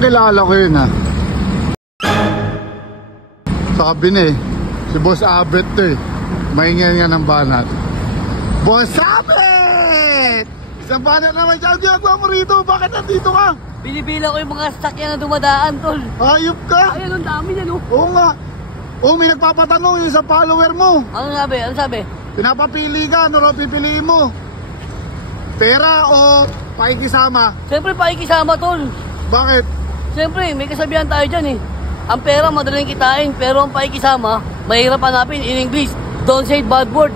kilala ko yun, ha. Sabi na eh, si Boss Abet to eh. Maingay nga ng banat. Boss Abet! Isang banat naman siya. Ang ginagawa mo rito, bakit nandito ka? Binibila ko yung mga sakyan na dumadaan, tol. Hayop ka! Ayun, ang dami yan, oh. Oo nga. Oo, may nagpapatanong yung sa follower mo. Ano sabi? Ano sabi? Pinapapili ka, ano raw pipiliin mo? Pera o pakikisama? Siyempre, pakikisama, tol. Bakit? Siyempre, may kasabihan tayo dyan, eh. Ang pera, madaling kitain, pero ang pakikisama, mahirap hanapin. In English, don't say bad word.